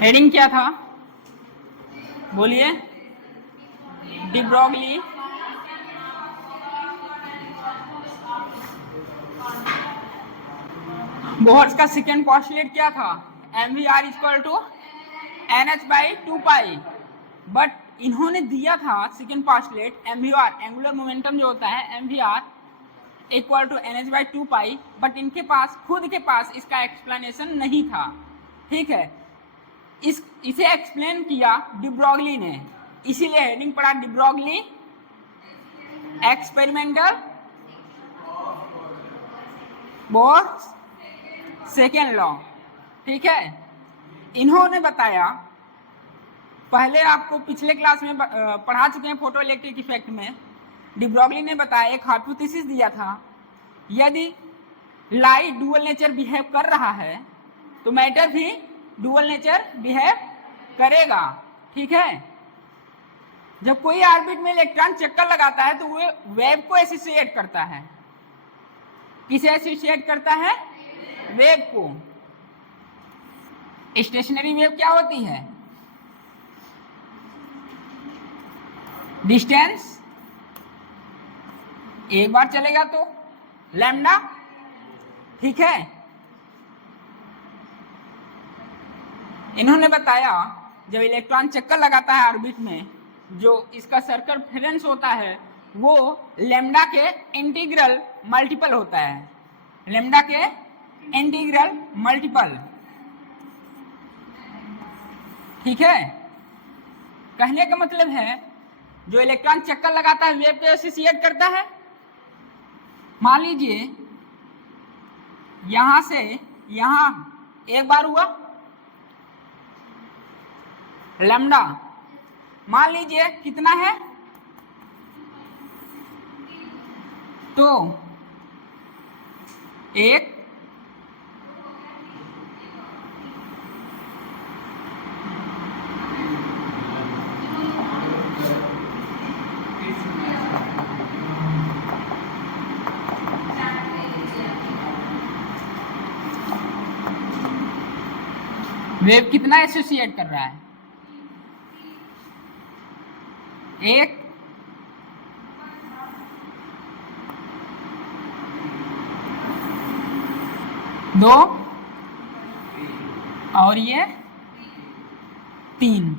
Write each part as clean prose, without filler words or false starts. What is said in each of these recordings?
Heading क्या था बोलिए? डी ब्रॉगली बोहर्स का सेकेंड पोस्टुलेट क्या था? mvr equal to nh by 2 pi. But इन्होंने दिया था second postulate mvr angular momentum जो होता है mvr equal to nh by 2 pi, but इनके पास खुद के पास इसका एक्सप्लेनेशन नहीं था। ठीक है, इसे एक्सप्लेन किया डी ब्रॉगली ने, इसीलिए हेडिंग पड़ा de Broglie experimental Bohr's second law. ठीक है, इन्होंने बताया, पहले आपको पिछले क्लास में पढ़ा चुके हैं फोटो इलेक्ट्रिक इफेक्ट में, डी ब्रॉगली ने बताया एक हाइपोथेसिस दिया था, यदि लाइट डुअल नेचर बिहेव कर रहा है तो मैटर भी डुअल नेचर बिहेव करेगा। ठीक है, जब कोई ऑर्बिट में इलेक्ट्रॉन चक्कर लगाता है तो वो वेव को एसोसिएट करता है। किसे एसोसिएट करता है? वेव को। स्टेशनरी वेव क्या होती है? डिस्टेंस एक बार चलेगा तो लैम्डा। ठीक है, इन्होंने बताया जब इलेक्ट्रॉन चक्कर लगाता है ऑर्बिट में, जो इसका सर्कमफेरेंस होता है वो लैम्डा के इंटीग्रल मल्टीपल होता है। लैम्डा के इंटीग्रल मल्टीपल। ठीक है, कहने का मतलब है जो इलेक्ट्रॉन चक्कर लगाता है वेव को एसोसिएट करता है। मान लीजिए यहां से यहां एक बार हुआ लैम्डा, मान लीजिए कितना है, तो एक वेव कितना एसोसिएट कर रहा है? एक, दो और ये तीन।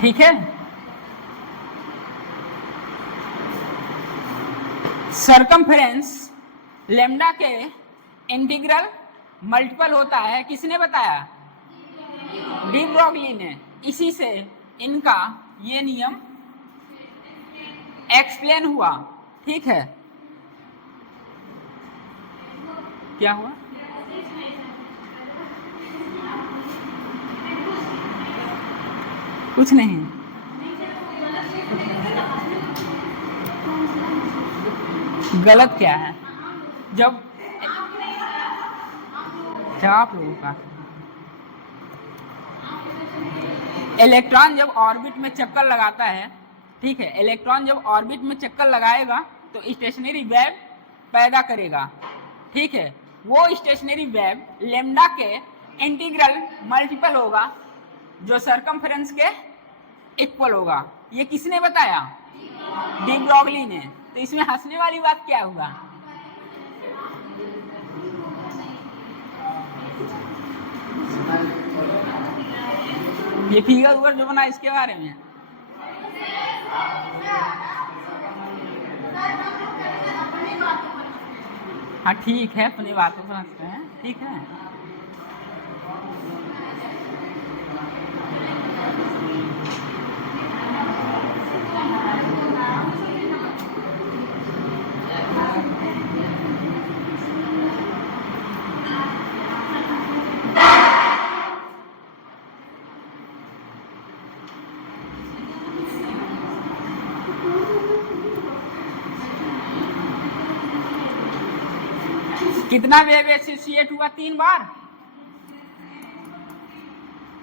ठीक है, सर्कमफेरेंस लैम्डा के इंटीग्रल मल्टीपल होता है। किसने बताया? डी ब्रॉगली ने। इसी से इनका ये नियम एक्सप्लेन हुआ। ठीक है, क्या हुआ? कुछ नहीं। गलत क्या है? जब आप लोगों का इलेक्ट्रॉन जब ऑर्बिट में चक्कर लगाता है, ठीक है, इलेक्ट्रॉन जब ऑर्बिट में चक्कर लगाएगा तो स्टेशनरी वेव पैदा करेगा। ठीक है, वो स्टेशनरी वेव लैम्डा के इंटीग्रल मल्टीपल होगा जो सर्कमफेरेंस के इक्वल होगा। ये किसने बताया? डी ब्रॉगली ने। तो इसमें हंसने वाली बात क्या हुआ? ये फिगर उगर जो बना इसके बारे में हाँ ठीक है, अपनी बातों पर हंसते हैं। ठीक है, कितना वेव एसोसिएट हुआ? 3 बार।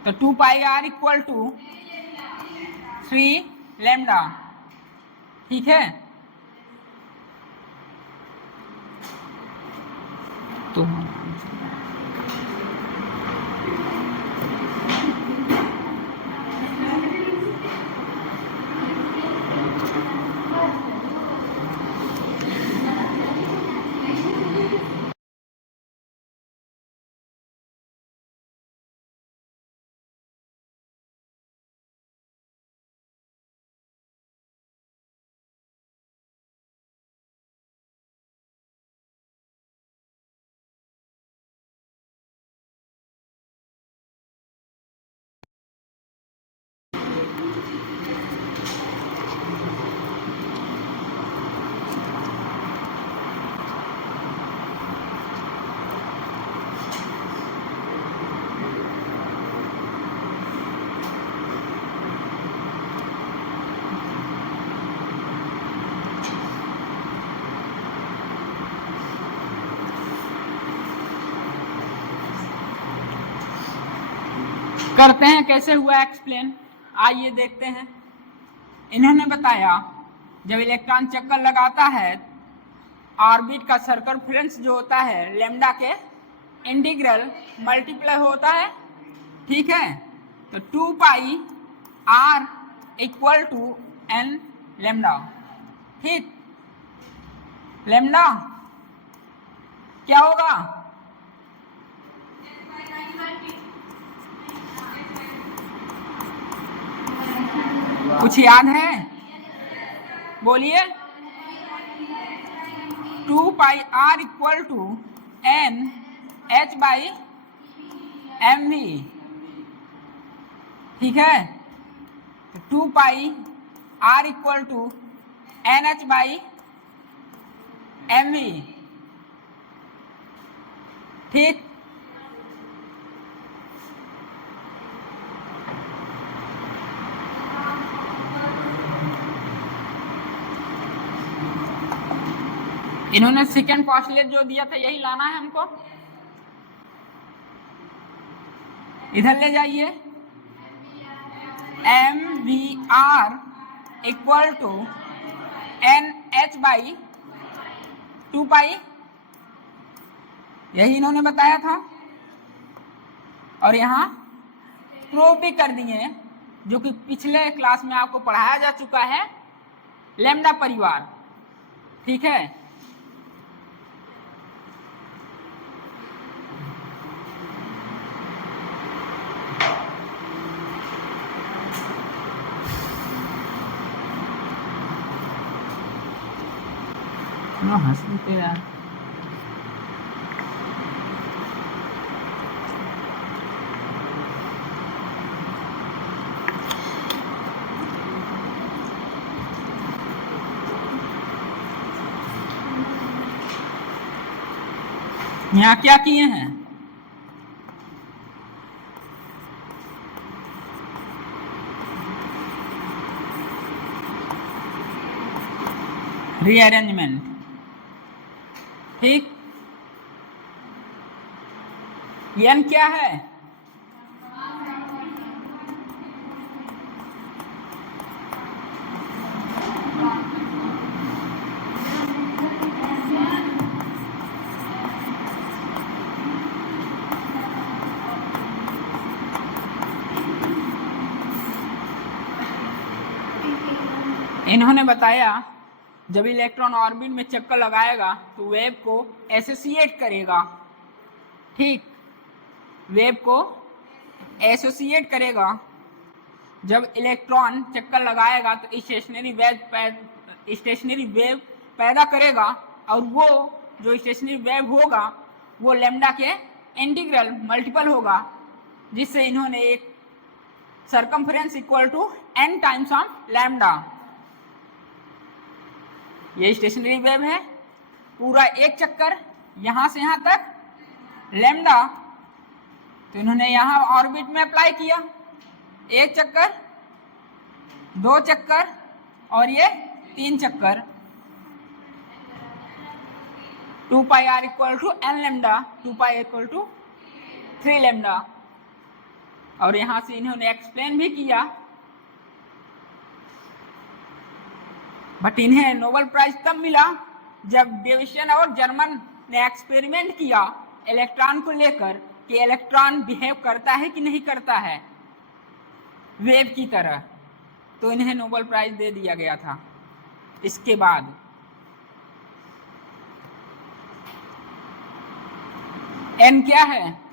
तो 2 pi r equal to 3 lambda. ठीक है, तो करते हैं कैसे हुआ एक्सप्लेन। आइए देखते हैं। इन्होंने बताया जब इलेक्ट्रॉन चक्कर लगाता है ऑर्बिट का सर्कमफ्रेंस जो होता है लैम्डा के इंटीग्रल मल्टीप्लाई होता है, ठीक है। तो 2 pi r equal to n lambda, ठीक। लैम्डा क्या होगा? कुछ याद है? बोलिए। 2 pi r equal to N H by m v, ठीक है। 2 pi r equal to N H by m v, ठीक। इन्होंने सेकेंड पोस्टुलेट जो दिया था यही लाना है हमको, इधर ले जाइए। M V R equal to N H by 2 pi, यही इन्होंने बताया था। और यहाँ प्रूव भी कर दिए जो कि पिछले क्लास में आपको पढ़ाया जा चुका है, लैम्डा परिवार, ठीक है। हंस तेरा यहाँ क्या किए हैं? रीअरेंजमेंट, ठीक। एन क्या है? इन्होंने बताया जब इलेक्ट्रॉन ऑर्बिट में चक्कर लगाएगा तो वेव को एसोसिएट करेगा, ठीक। वेव को एसोसिएट करेगा। जब इलेक्ट्रॉन चक्कर लगाएगा तो स्टेशनरी वेव पैदा करेगा और वो जो स्टेशनरी वेव होगा वो लैम्डा के इंटीग्रल मल्टीपल होगा, जिससे इन्होंने एक circumference equal to n times of lambda, ये स्टेशनरी वेव है, पूरा एक चक्कर यहां से यहां तक लैम्डा। तो इन्होंने यहां ऑर्बिट में अप्लाई किया, एक चक्कर, 2 चक्कर और ये 3 चक्कर। 2 pi r equal to n lambda, 2 pi equal to 3 lambda. और यहां से इन्होंने एक्सप्लेन भी किया। बट इन्हें नोबेल प्राइज तब मिला जब डेविसन और जर्मन ने एक्सपेरिमेंट किया इलेक्ट्रॉन को लेकर कि इलेक्ट्रॉन बिहेव करता है कि नहीं करता है वेव की तरह, तो इन्हें नोबेल प्राइज दे दिया गया था। इसके बाद एन क्या है?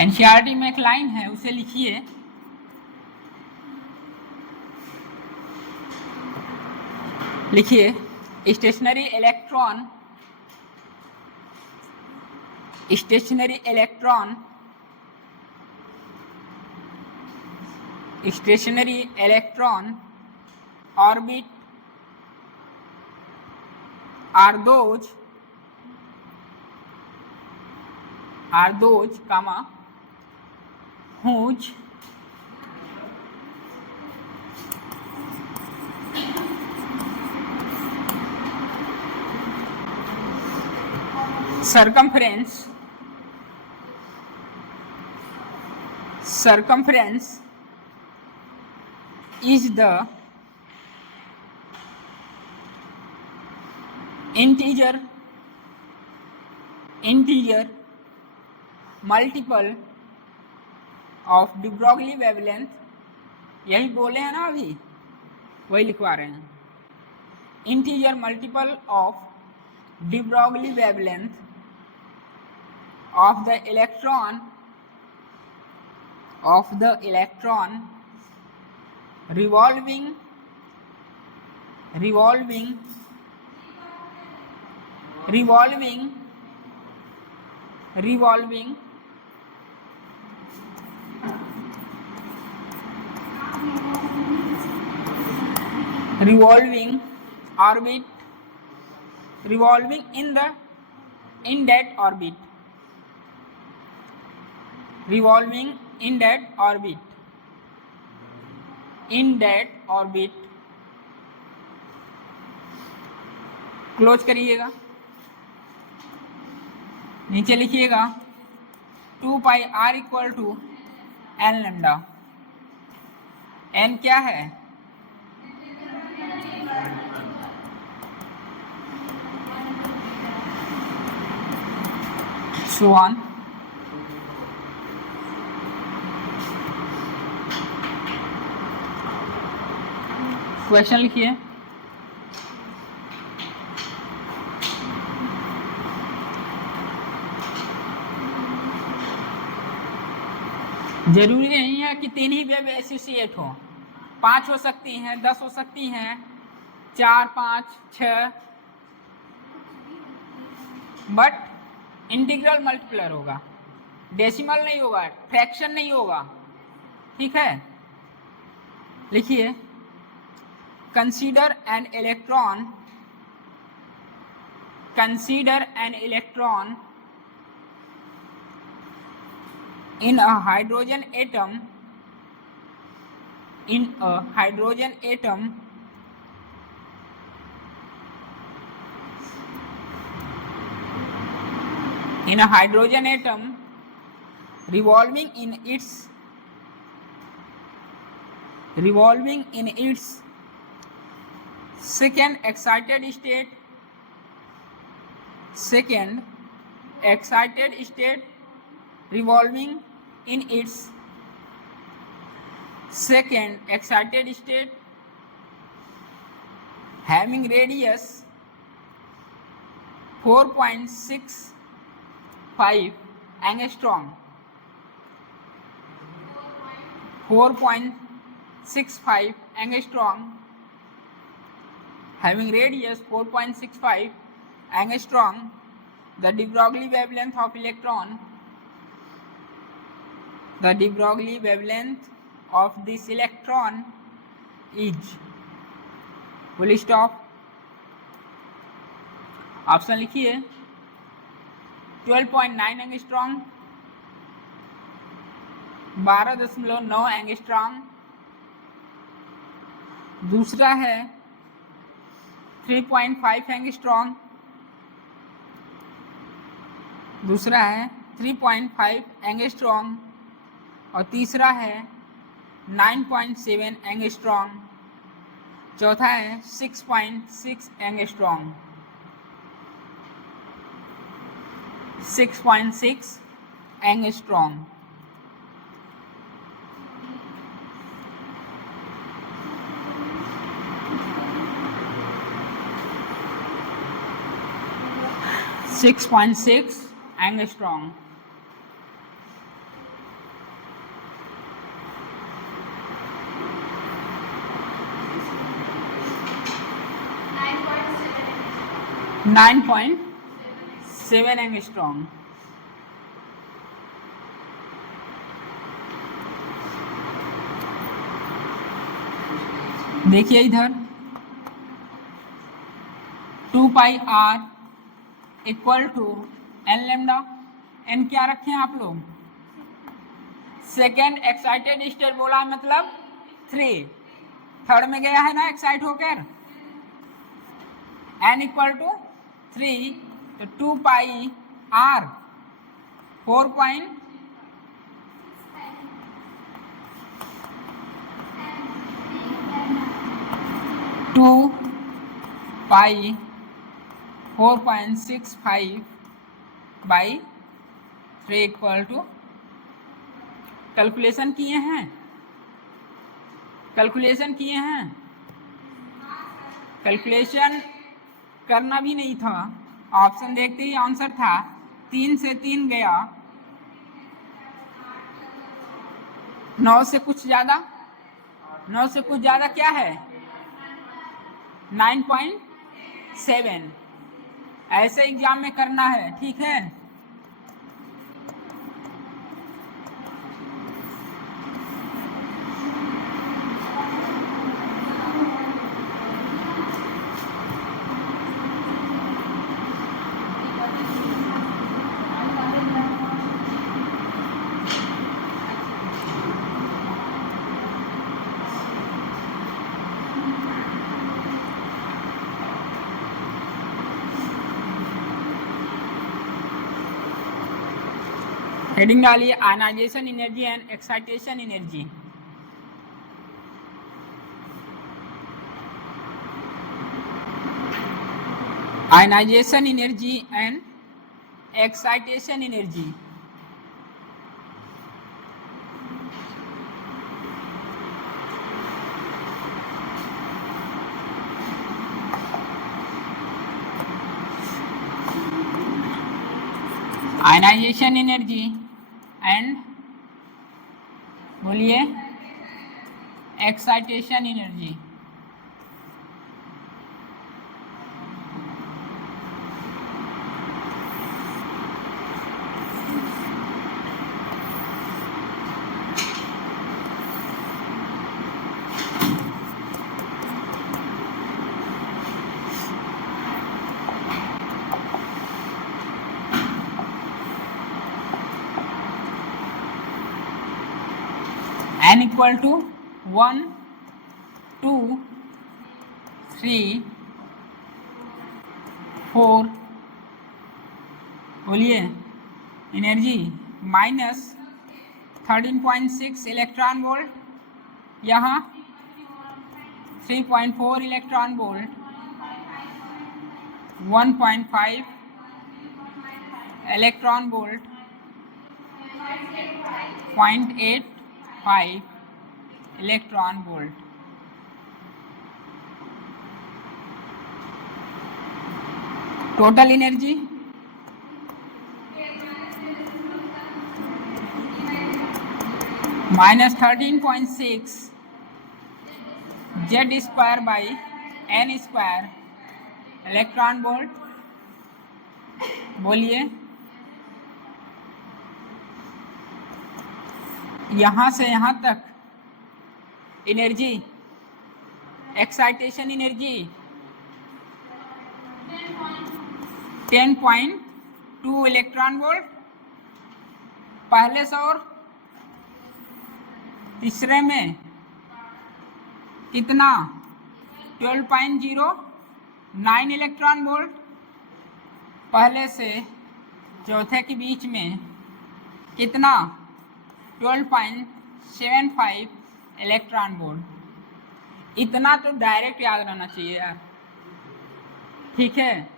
एनसीईआरटी में एक लाइन है, उसे लिखिए। लिखिए, stationary electron orbit are those comma whose circumference is the integer multiple of de Broglie wavelength, यही बोले हैं ना अभी, वही लिखवा रहे हैं। Integer multiple of de Broglie wavelength of the electron revolving in that orbit close करिएगा, नीचे लिखिएगा 2 pi r equal to n lambda. n क्या है? सुवान क्वेश्चन लिखिए। जरूरी नहीं है कि 3 ही वेव एसोसिएट हो, 5 हो सकती हैं, 10 हो सकती हैं, 4, 5, 6, बट इंटीग्रल मल्टीप्लर होगा, डेसिमल नहीं होगा, फ्रैक्शन नहीं होगा। ठीक है, लिखिए consider an electron in a hydrogen atom revolving in its second excited state revolving in its second excited state, having radius 4.65 angstrom, 4.65 angstrom, having radius 4.65 angstrom, the de Broglie wavelength of electron, the de Broglie wavelength of this electron is, full stop। Option लिखिए 12.9 angstrom, 12.9 angstrom. दूसरा है 3.5 angstrom, दूसरा है 3.5 angstrom और तीसरा है 9.7 angstrom. चौथा है 6.6 angstrom, 6.6 angstrom. Six point six angstrom. Nine point seven angstrom. देखिए इधर 2 pi r equal to n lambda. N क्या रखे हैं आप लोग? सेकेंड एक्साइटेड स्टेट बोला मतलब 3, थर्ड में गया है ना एक्साइट होकर। एन इक्वल टू 3 तो 2 pi r 4.2 pi 4.65 by 3 equal to, calculation किए हैं, कैलकुलेशन किए हैं, कैलकुलेशन करना भी नहीं था, ऑप्शन देखते ही आंसर था। 3 से 3 गया, 9 से कुछ ज़्यादा, 9 से कुछ ज़्यादा क्या है 9.7। ऐसे एग्जाम में करना है, ठीक है। हेडिंग डालिए ionisation energy and excitation energy. Ionisation energy and excitation energy. Ionisation energy and बोलिए excitation energy. n equal to 1 2 3 4 बोलिए एनर्जी माइनस 13.6 इलेक्ट्रॉन वोल्ट, यहाँ 3.4 electron volt, 1.5 electron volt, 0.85 electron volt. Total energy -13.6 Z square by N square electron volt. बोलिए यहाँ से यहाँ तक energy, excitation energy 10.2 electron volt पहले से, और तीसरे में कितना 12.09 इलेक्ट्रॉन वोल्ट पहले से, चौथे के बीच में कितना 12.75 इलेक्ट्रॉन वोल्ट। इतना तो डायरेक्ट याद रहना चाहिए यार, ठीक है।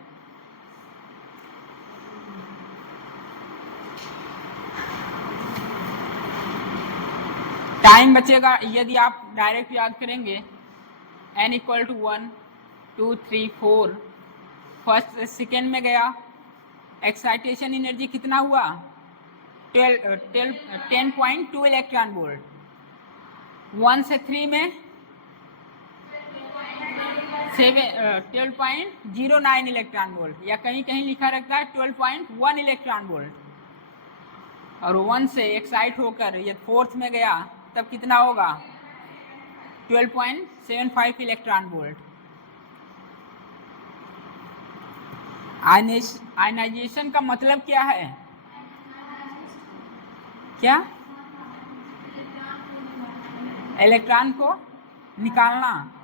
टाइम बचेगा यदि आप डायरेक्ट याद करेंगे। n equal to 1 2 3 4, first second में गया, एक्साइटेशन एनर्जी कितना हुआ 10.2 इलेक्ट्रॉन वोल्ट। 1 से 3 में 12.09 इलेक्ट्रॉन वोल्ट, या कहीं कहीं लिखा रहता है 12.1 इलेक्ट्रॉन वोल्ट। और 1 से एक्साइट होकर ये फोर्थ में गया तब कितना होगा 12.75 इलेक्ट्रॉन वोल्ट। आयनाइजेशन का मतलब क्या है? क्या? इलेक्ट्रॉन को निकालना।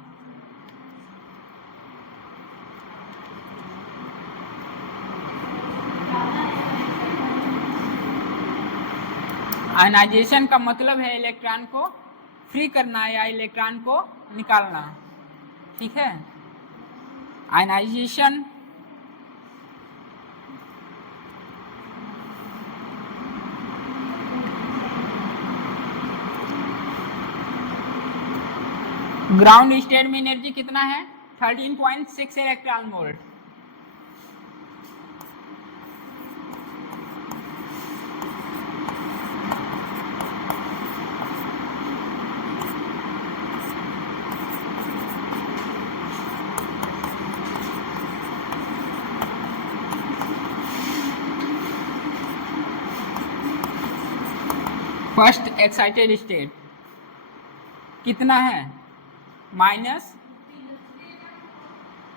आयनाइजेशन का मतलब है इलेक्ट्रॉन को फ्री करना या इलेक्ट्रॉन को निकालना, ठीक है। आयनाइजेशन ग्राउंड स्टेट में एनर्जी कितना है 13.6 electron volt. First excited state कितना है माइनस,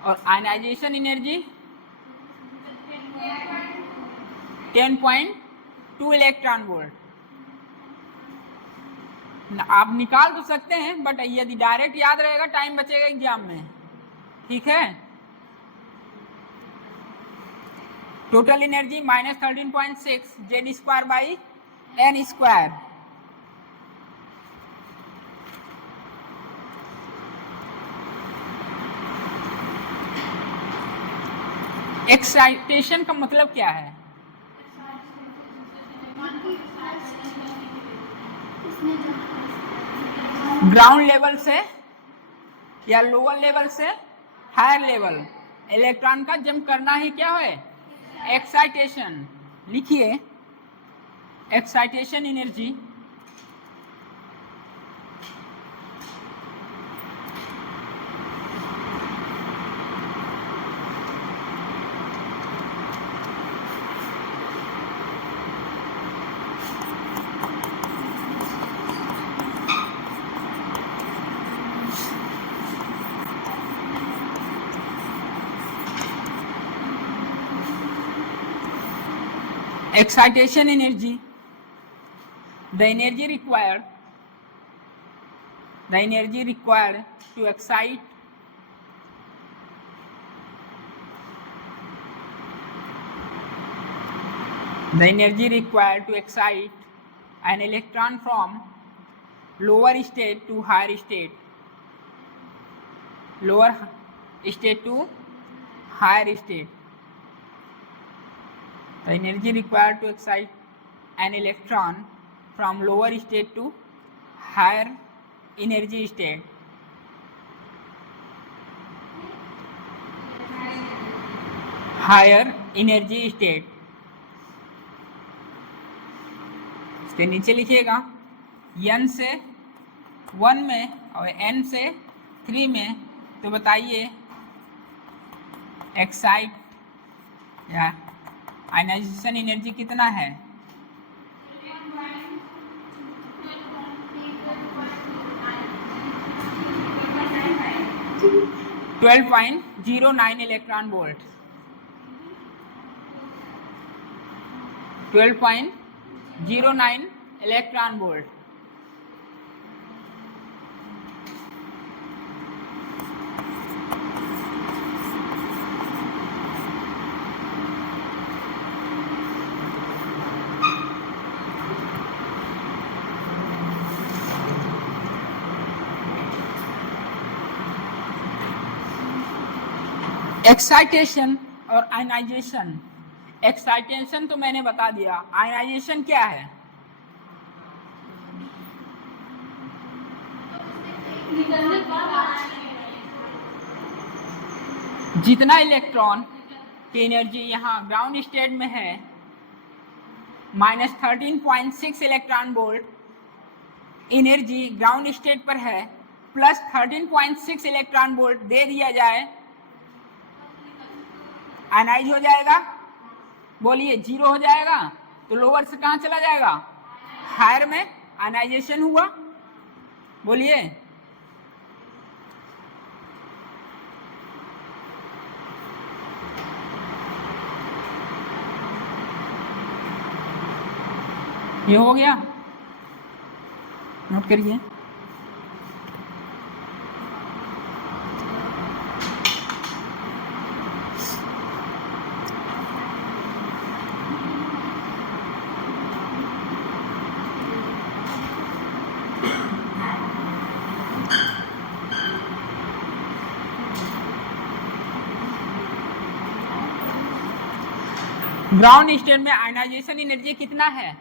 और आयनाइजेशन एनर्जी 10.2 इलेक्ट्रॉन वोल्ट। आप निकाल तो सकते हैं बट यदि डायरेक्ट याद रहेगा टाइम बचेगा एग्जाम में, ठीक है। Total energy minus 13.6 Z square by N square. Excitation का मतलब क्या है? ग्राउंड लेवल से या लोअर लेवल से हायर लेवल इलेक्ट्रॉन का जंप करना ही क्या है एक्साइटेशन। लिखिए excitation energy excitation energy, the energy required to excite an electron from lower state to higher state, the energy required to excite an electron from lower state to higher energy state, इसके नीचे लिखिएगा n से 1 में और n से 3 में। तो बताइए एक्साइट या आयनाइजेशन एनर्जी कितना है? $12.09 electron volt. 12.09 electron volt. Excitation और आयनाइजेशन। एक्साइटेशन तो मैंने बता दिया, आयनाइजेशन क्या है? जितना इलेक्ट्रॉन की एनर्जी यहाँ ग्राउंड स्टेट में है -13.6 electron volt energy ground state पर है, प्लस 13.6 इलेक्ट्रॉन वोल्ट दे दिया जाए, आयनाइज हो जाएगा। बोलिए 0 हो जाएगा, तो लोअर से कहाँ चला जाएगा? हायर में आयनाइजेशन हुआ। बोलिए ये हो गया, नोट करिए। ग्राउंड स्टेट में आयनाइजेशन एनर्जी कितना है?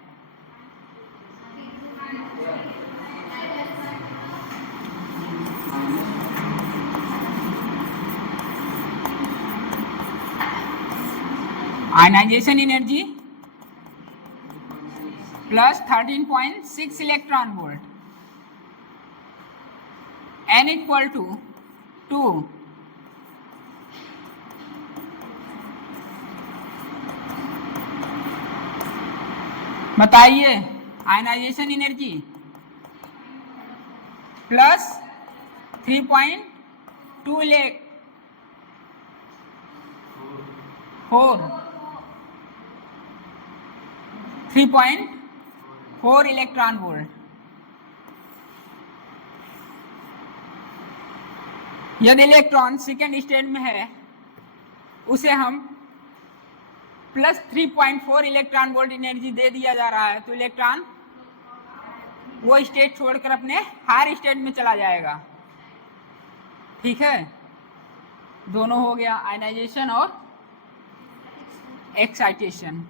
Ionization energy plus 13.6 electron volt, n equal to 2। बताइए ionization energy plus 3.2 3.4 electron volt. यदि इलेक्ट्रॉन सेकेंड स्टेट में है उसे हम प्लस 3.4 इलेक्ट्रॉन वोल्ट एनर्जी दे दिया जा रहा है, तो इलेक्ट्रॉन वो स्टेट छोड़कर अपने हायर स्टेट में चला जाएगा। ठीक है, दोनों हो गया, आयनाइजेशन और एक्साइटेशन।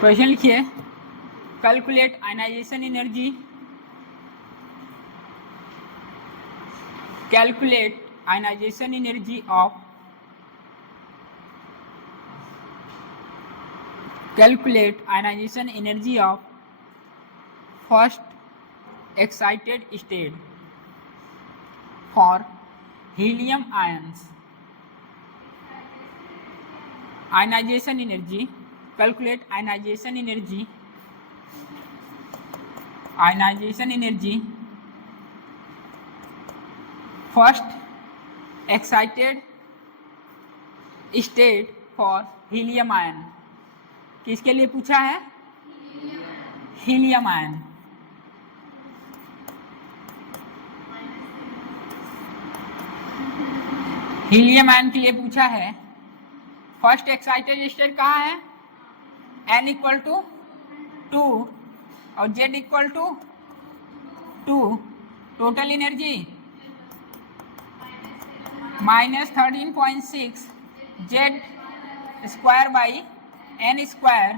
क्वेश्चन लिखिए, calculate ionization energy, calculate ionization energy of, calculate ionization energy of first excited state for helium ions. Ionization energy, calculate ionization energy, ionization energy first excited state for helium ion। किसके लिए पूछा है? Helium ion. Helium ion के लिए पूछा है। First excited state कहाँ है? n इक्वल टू 2 और z equal to 2। Total energy -13.6 z square by n square,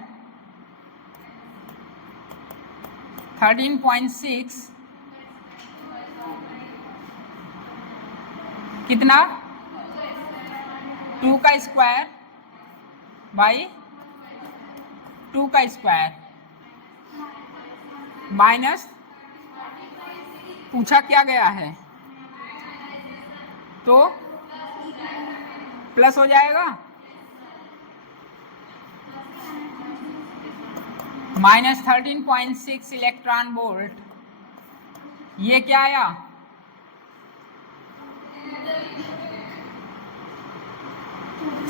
13.6 कितना? 2 का स्क्वायर बाई 2 का स्क्वायर माइनस पूछा क्या गया है तो प्लस हो जाएगा। -13.6 इलेक्ट्रॉन वोल्ट, ये क्या आया?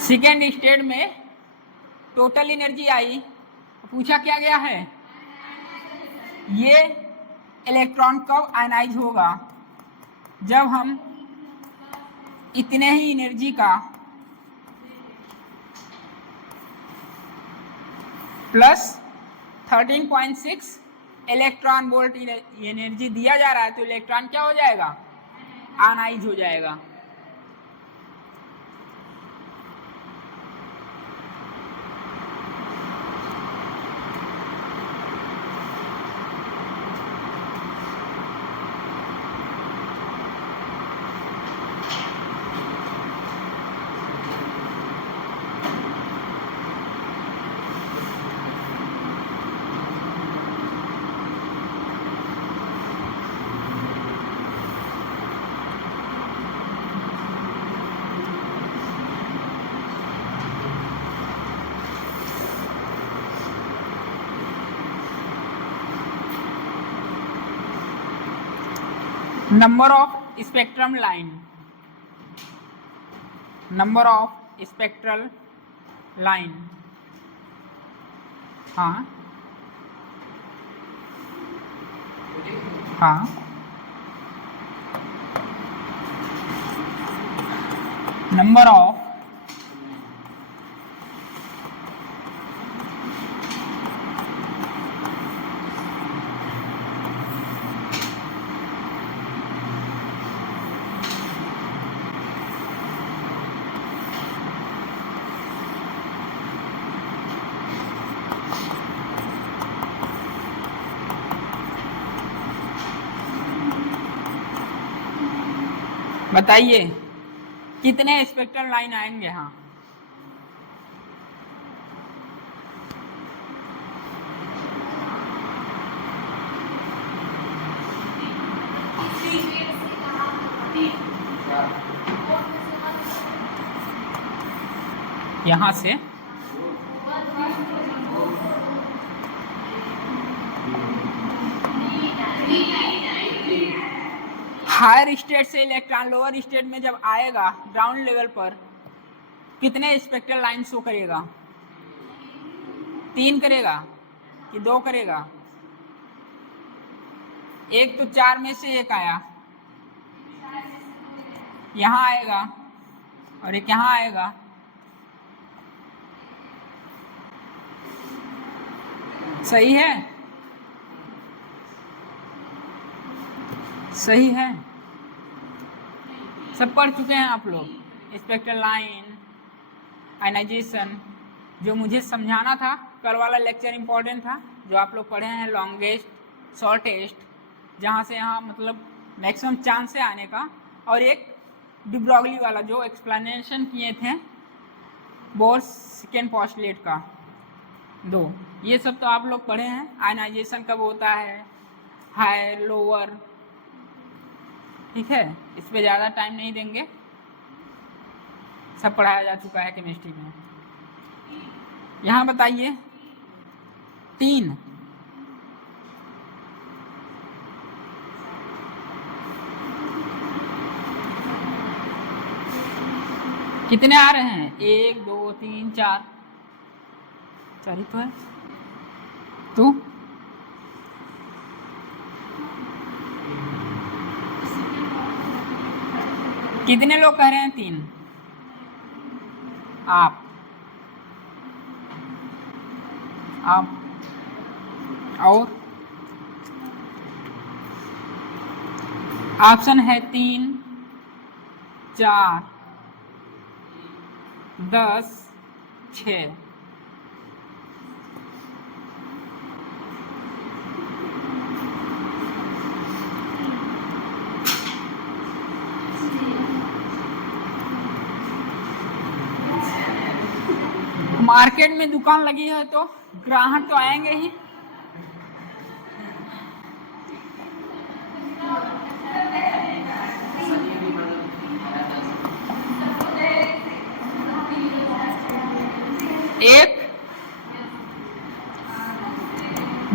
सेकेंड स्टेट में टोटल एनर्जी आई, पूछा क्या गया है, ये इलेक्ट्रॉन कब आयनाइज होगा, जब हम इतने ही एनर्जी का प्लस 13.6 इलेक्ट्रॉन वोल्ट एनर्जी दिया जा रहा है, तो इलेक्ट्रॉन क्या हो जाएगा, आयनाइज हो जाएगा। Number of spectrum line, number of spectral line, हाँ हाँ, नंबर ऑफ बताइए कितने स्पेक्ट्रल लाइन आएंगे? हाँ, यहां से हायर स्टेट से इलेक्ट्रॉन लोअर स्टेट में जब आएगा ग्राउंड लेवल पर, कितने स्पेक्ट्रल लाइन शो करेगा? 3 करेगा कि 2 करेगा? एक तो 4 में से एक आया, यहाँ आएगा और एक यहाँ आएगा। सही है, सही है, सब पढ़ चुके हैं आप लोग। स्पेक्ट्रल लाइन, आयनाइजेशन, जो मुझे समझाना था, कल वाला लेक्चर इंपॉर्टेंट था, जो आप लोग पढ़े हैं लॉन्गेस्ट शॉर्टेस्ट, जहाँ से यहाँ मतलब मैक्सिमम चांस है आने का, और एक डी ब्रॉगली वाला जो एक्सप्लेनेशन किए थे बोर्स सेकेंड पोस्टुलेट का 2, ये सब तो आप लोग पढ़े हैं। आयनाइजेशन कब होता है, हायर लोअर, ठीक है, इस पे ज़्यादा टाइम नहीं देंगे, सब पढ़ाया जा चुका है केमिस्ट्री में। यहाँ बताइए 3, कितने आ रहे हैं? 1 2 3 4, 4 ही तो है। तो कितने लोग कह रहे हैं 3? आप और ऑप्शन है 3 4 10 6। मार्केट में दुकान लगी है तो ग्राहक तो आएंगे ही।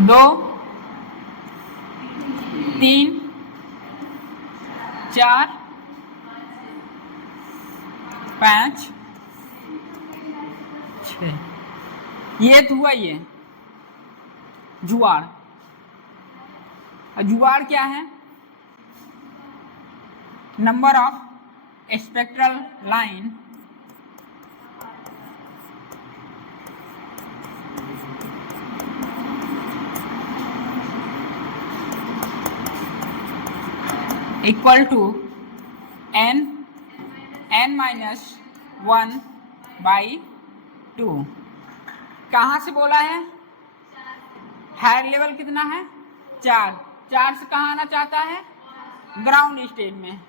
2 3 4 5 6। ये तो हुआ ये जुआड़। जुआड़ क्या है? Number of spectral line equal to n minus 1/2। कहाँ से बोला है? हायर लेवल कितना है? 4। 4 से कहाँ आना चाहता है? ग्राउंड स्टेट में।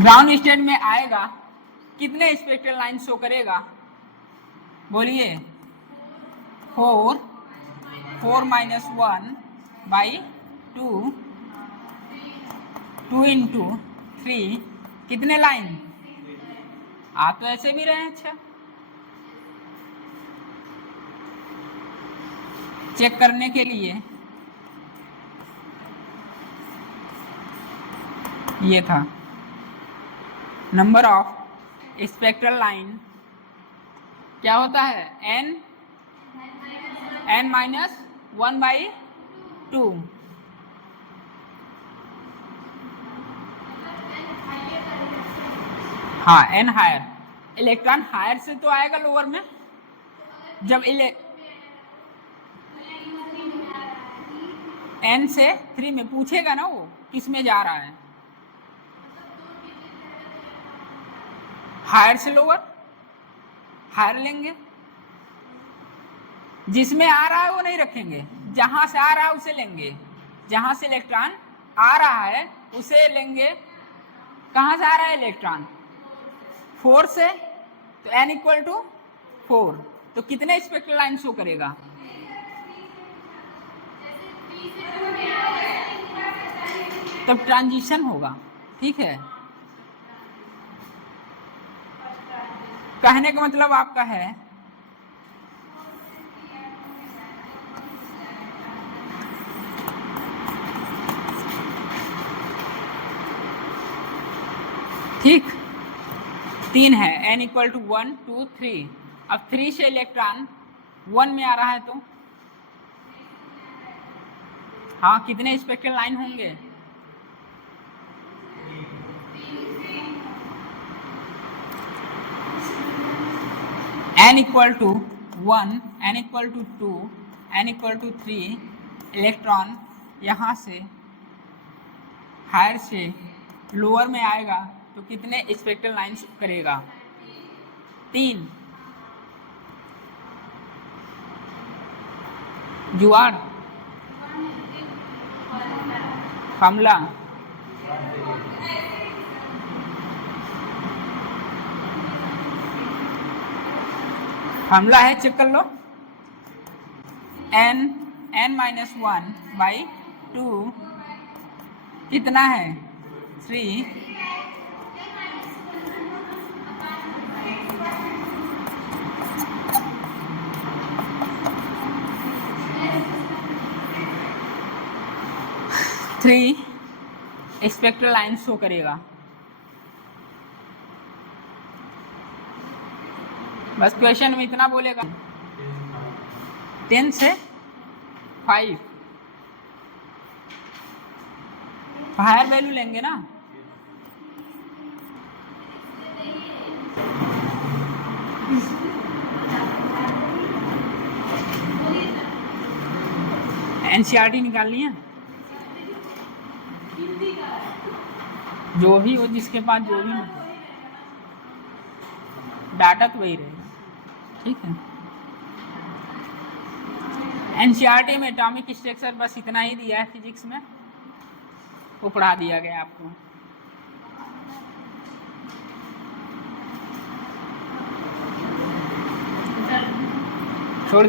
ग्राउंड स्टेट में आएगा, कितने स्पेक्ट्रल लाइन शो करेगा? बोलिए। 4 माइनस 1/2 2 इंटू 3 कितने लाइन? आप तो ऐसे भी रहे। अच्छा, चेक करने के लिए ये था नंबर ऑफ स्पेक्ट्रल लाइन। क्या होता है? n minus 1/2। हाँ, n हायर। इलेक्ट्रॉन हायर से तो आएगा लोअर में। जब n से 3 में पूछेगा ना, वो किस में जा रहा है? हायर से लोअर। हायर लेंगे, जिसमें आ रहा है वो नहीं रखेंगे, जहां से आ रहा है उसे लेंगे। जहां से इलेक्ट्रॉन आ रहा है उसे लेंगे। कहां से आ रहा है इलेक्ट्रॉन? 4 से, तो n इक्वल टू 4। तो कितने स्पेक्ट्रल लाइन शो करेगा? तब ट्रांजिशन होगा। ठीक है, कहने का मतलब आपका है ठीक। 3 है, n इक्वल टू 1 2 3। अब 3 से इलेक्ट्रॉन 1 में आ रहा है, तो हाँ, कितने स्पेक्ट्रल लाइन होंगे? n equal to 1, n equal to 2, n equal to 3 electron यहाँ से हायर से लोअर में आएगा, तो कितने स्पेक्ट्रल लाइन करेगा? 3। जुआड़ फॉर्मूला है, चेक कर लो। n माइनस 1/2 कितना है? 3। स्पेक्ट्रल लाइन शो करेगा। बस क्वेश्चन में इतना बोलेगा। 10 से 5 हायर वैल्यू लेंगे ना। एनसीईआरटी निकालनी है, जो भी हो, जिसके पास जो भी डाटा तो वही रहेगा। ठीक है, एनसीईआरटी में एटॉमिक स्ट्रक्चर बस इतना ही दिया है, फिजिक्स में वो पढ़ा दिया गया आपको। छोड़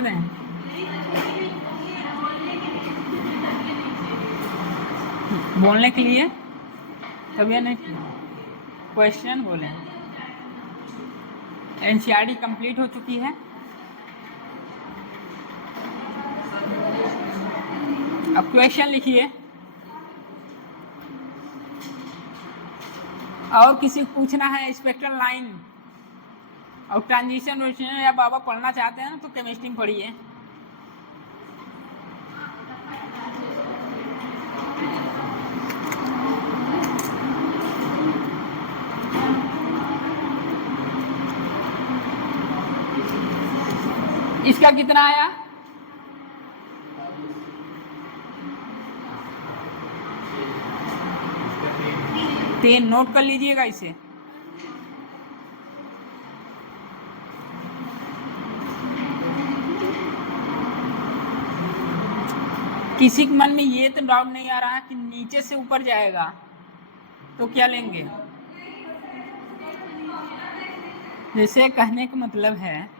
दें बोलने के लिए, तब ये नहीं क्वेश्चन बोले। एनसीईआरटी कंप्लीट हो चुकी है। अब क्वेश्चन लिखिए। और किसी को पूछना है स्पेक्ट्रल लाइन और ट्रांजिशन या बाबा पढ़ना चाहते हैं तो केमिस्ट्री में पढ़िए। इसका कितना आया? तीन। नोट कर लीजिएगा इसे। किसी के मन में ये तो डाउट नहीं आ रहा कि नीचे से ऊपर जाएगा तो क्या लेंगे? जैसे कहने का मतलब है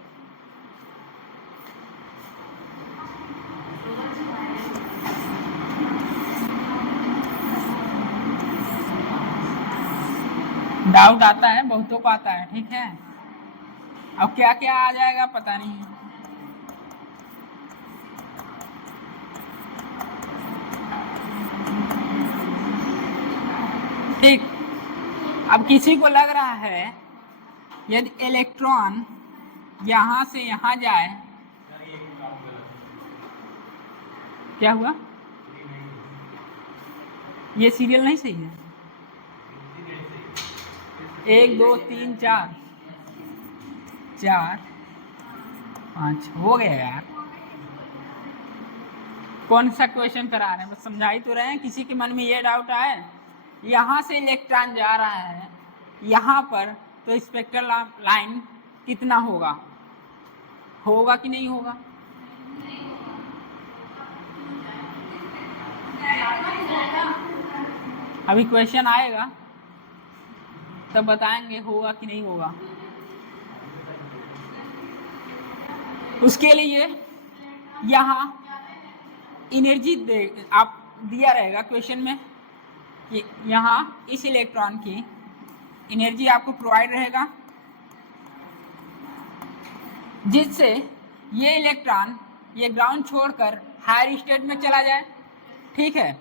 डाउट आता है, बहुतों को आता है, ठीक है। अब क्या क्या आ जाएगा पता नहीं। ठीक। अब किसी को लग रहा है यदि इलेक्ट्रॉन यहां से यहां जाए, क्या हुआ? ये सीरियल नहीं सही है। 1 2 3 4 4 5 हो गया यार। कौन सा क्वेश्चन करा रहे हैं? बस समझा ही तो रहे हैं। किसी के मन में ये डाउट आए यहाँ से इलेक्ट्रॉन जा रहा है यहाँ पर, तो स्पेक्ट्रल लाइन कितना होगा? होगा कि नहीं होगा? अभी क्वेश्चन आएगा तब बताएंगे होगा कि नहीं होगा। उसके लिए यहाँ एनर्जी दे आप दिया रहेगा क्वेश्चन में कि यहाँ इस इलेक्ट्रॉन की एनर्जी आपको प्रोवाइड रहेगा जिससे ये इलेक्ट्रॉन ये ग्राउंड छोड़कर हायर स्टेट में चला जाए। ठीक है,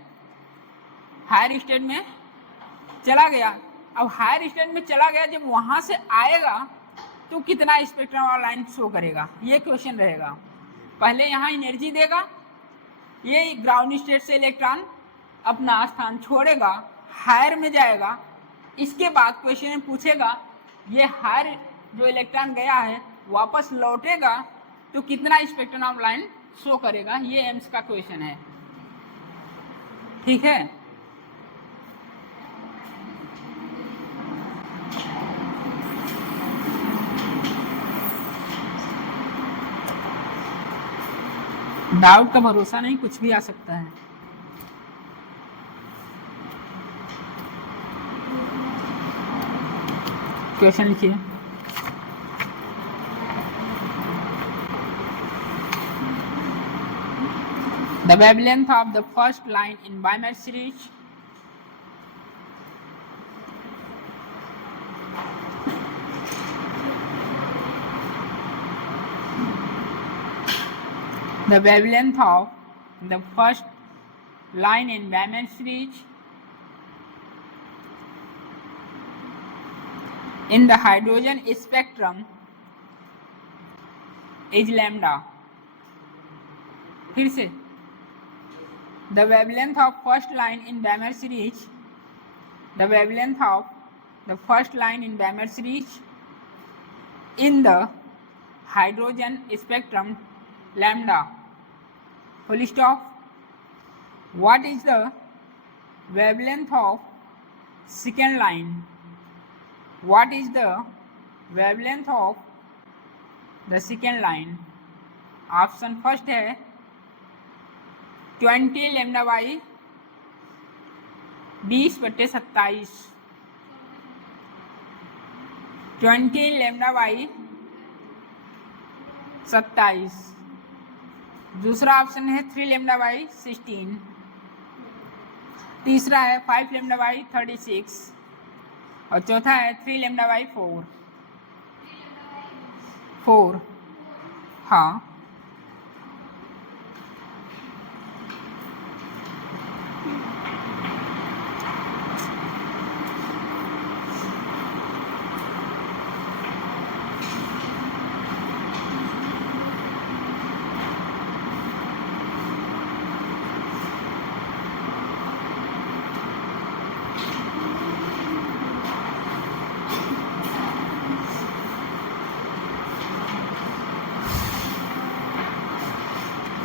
हायर स्टेट में चला गया। अब हायर स्टेट में चला गया, जब वहां से आएगा तो कितना स्पेक्ट्रम और लाइन शो करेगा, ये क्वेश्चन रहेगा। पहले यहाँ एनर्जी देगा, ये ग्राउंड स्टेट से इलेक्ट्रॉन अपना स्थान छोड़ेगा, हायर में जाएगा। इसके बाद क्वेश्चन में पूछेगा ये हायर जो इलेक्ट्रॉन गया है वापस लौटेगा तो कितना स्पेक्ट्रम ऑफ लाइन शो करेगा। ये एम्स का क्वेश्चन है, ठीक है। डाउट का भरोसा नहीं, कुछ भी आ सकता है। क्वेश्चन लिखिए। The wavelength of the first line in Weimar series the wavelength of the first line in Weimar series in the hydrogen spectrum is lambda. फिर से the wavelength of first line in Weimar series, the wavelength of the first line in Weimar series in the hydrogen spectrum lambda. Full stop. What is the wavelength of second line? What is the wavelength of the second line? Option first है 20 lambda by 20/27, 20 lambda by 27। दूसरा option है 3 lambda by 16। तीसरा है 5 lambda by 36 और चौथा है 3 lambda by 4। 4, हाँ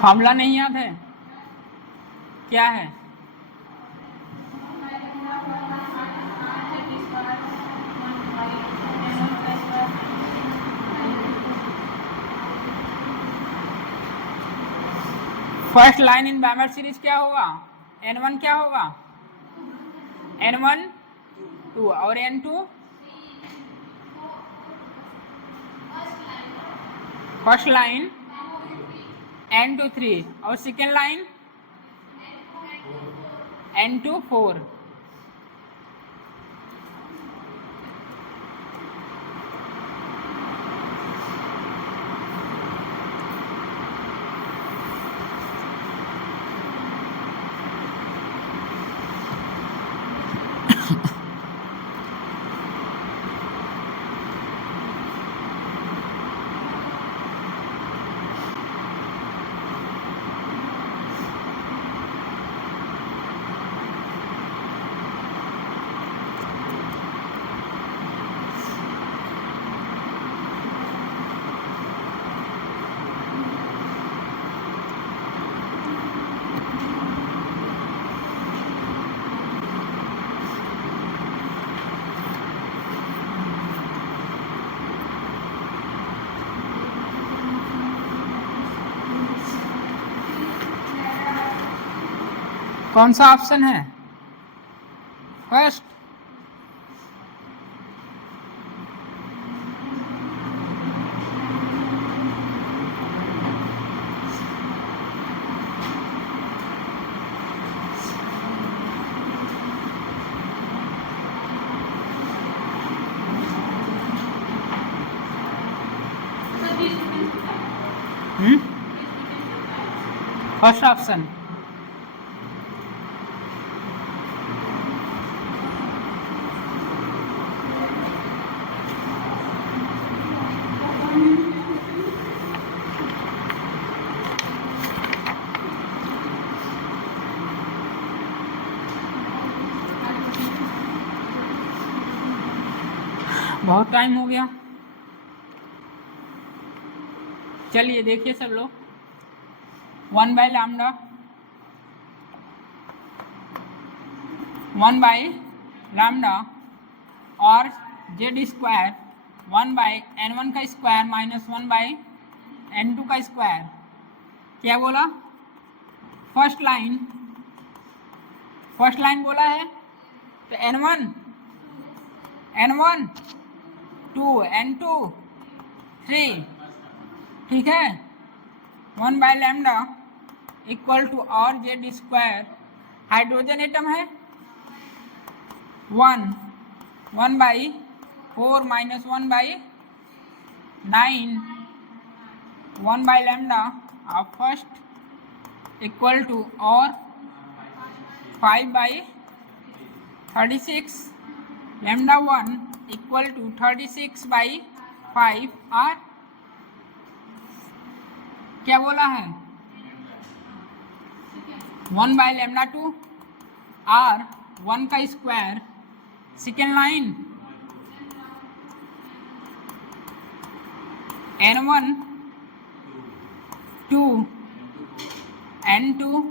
formula नहीं याद है, क्या है? फर्स्ट लाइन इन बैमेट सीरीज क्या होगा? n1 क्या होगा? n1 2 और n2 फर्स्ट लाइन n2 3 और सेकेंड लाइन n2 4। कौन सा ऑप्शन है? फर्स्ट। First option. बहुत टाइम हो गया, चलिए देखिए सब लोग। 1 बाई लैम्डा 1 बाई लैम्डा और जेड स्क्वायर 1 बाई n1 का स्क्वायर माइनस 1 बाई n2 का स्क्वायर। क्या बोला? फर्स्ट लाइन बोला है तो n1 2 n2 3, ठीक है। 1 बाई लैम्डा इक्वल टू और जेड स्क्वायर, हाइड्रोजन एटम है 1 by 4 minus 1 by 9 1 by lambda of first equal to और 5 by 36 lambda 1 equal to 36 by 5 और क्या बोला है 1 बाई लैम्डा 2 और 1 का square. Second line n1 2 n2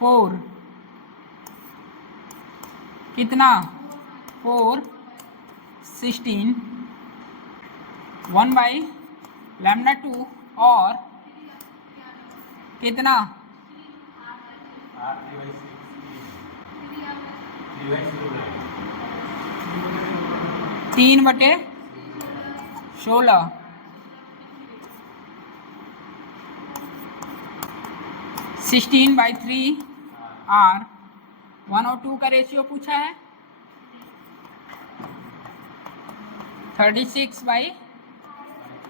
4, कितना 4 16 1 बाई लैम्डा 2 और कितना 3/16 16/3 और 1 और 2 का रेशियो पूछा है 36/5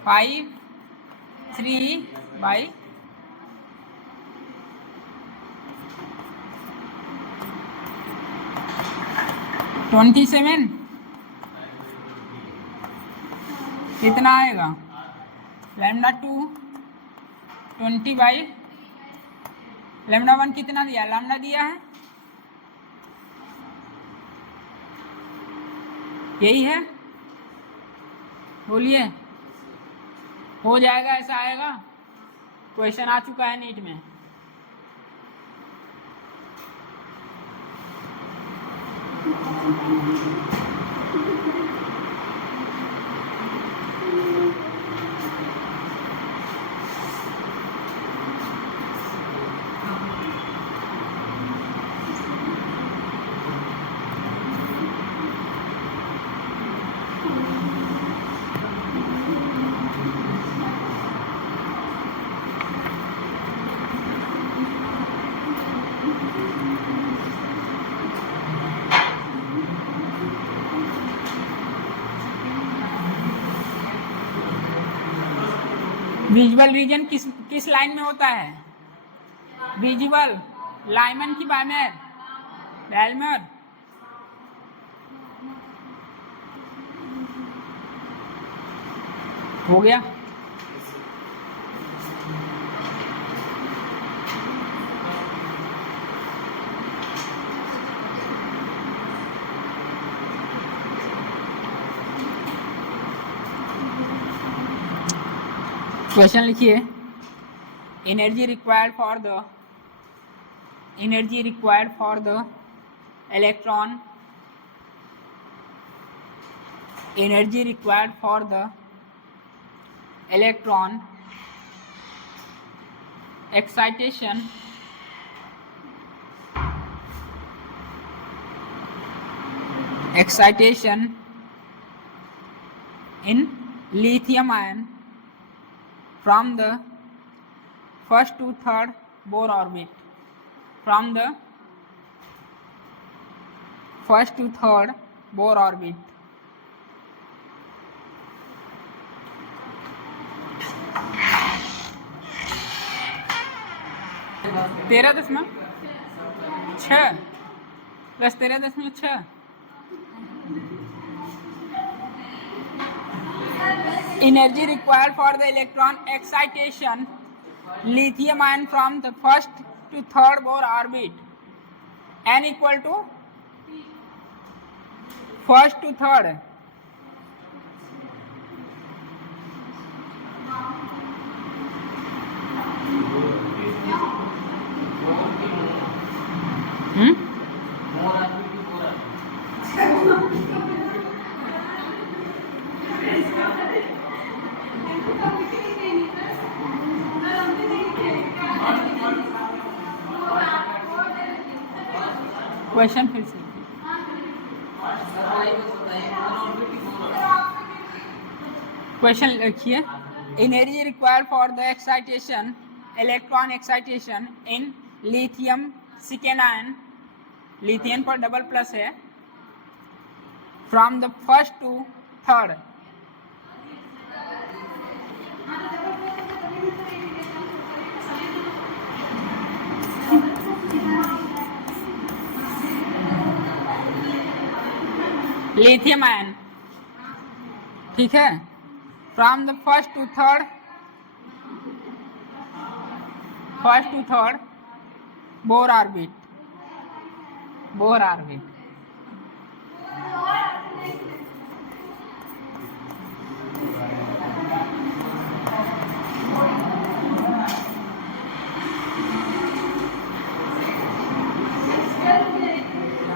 5 3 by 27 कितना आएगा? लैम्डा 2 20 बाई लैम्डा 1 कितना दिया? लैम्डा दिया है, यही है, बोलिए। हो जाएगा, ऐसा आएगा? क्वेश्चन आ चुका है नीट में। विजुअल रीजन किस लाइन में होता है? विजुअल, लाइमन की बायमर, बैलमर। हो गया। क्वेश्चन लिखिए। Energy required for the electron, energy required for the electron excitation in lithium ion from the first to third Bohr orbit, from the first to third Bohr orbit. तेरह दशमलव 6 plus 13.6 energy required for the electron excitation lithium ion from the first to third Bohr orbit, n equal to first to third. Question फिर से question लिखिए। Energy required for the excitation, electron excitation in lithium second ion, lithium पर double plus है, from the first to third. Lithium ion, ठीक है, from the first to third Bohr orbit.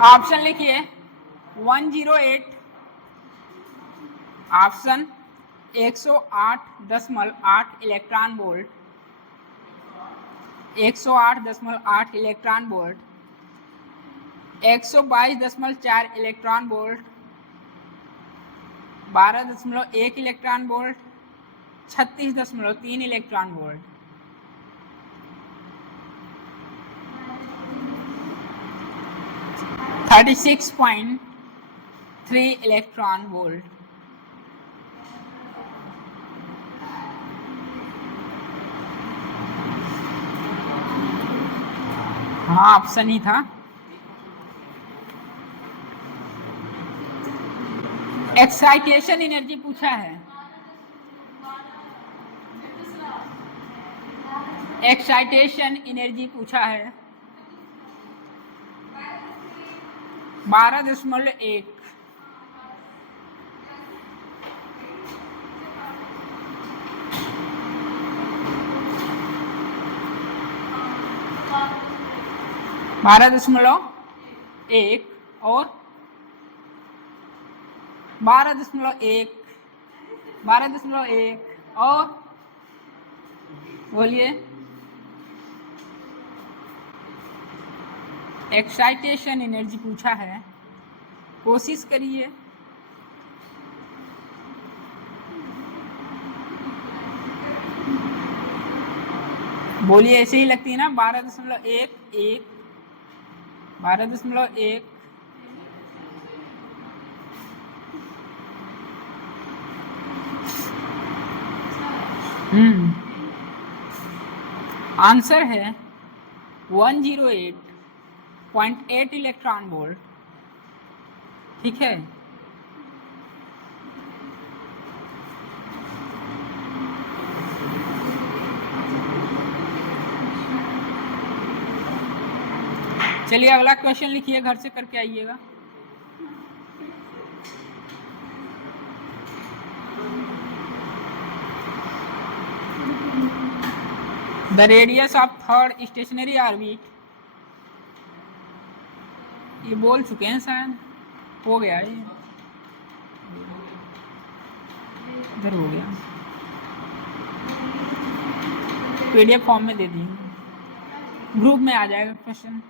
Option लिखिए 108, option 108.8 electron volt, 108.8 electron volt, 122.4 electron volt, 12.1 electron volt, 36.3 electron volt. - 36.3 electron volt. हाँ option ही था। Excitation energy पूछा है, excitation energy पूछा है। 12.1। बारह दशमलव एक और 12.1, 12.1 और बोलिए। एक्साइटेशन एनर्जी पूछा है, कोशिश करिए। बोलिए, ऐसे ही लगती है ना? 12.1, 12.1। आंसर है 108.8 इलेक्ट्रॉन वोल्ट। ठीक है, चलिए अगला क्वेश्चन लिखिए, घर से करके आइएगा। The radius of third stationery orbit, ये बोल चुके हैं शायद, हो गया ये, इधर हो गया, पीडीएफ फॉर्म में दे दिए, ग्रुप में आ जाएगा क्वेश्चन।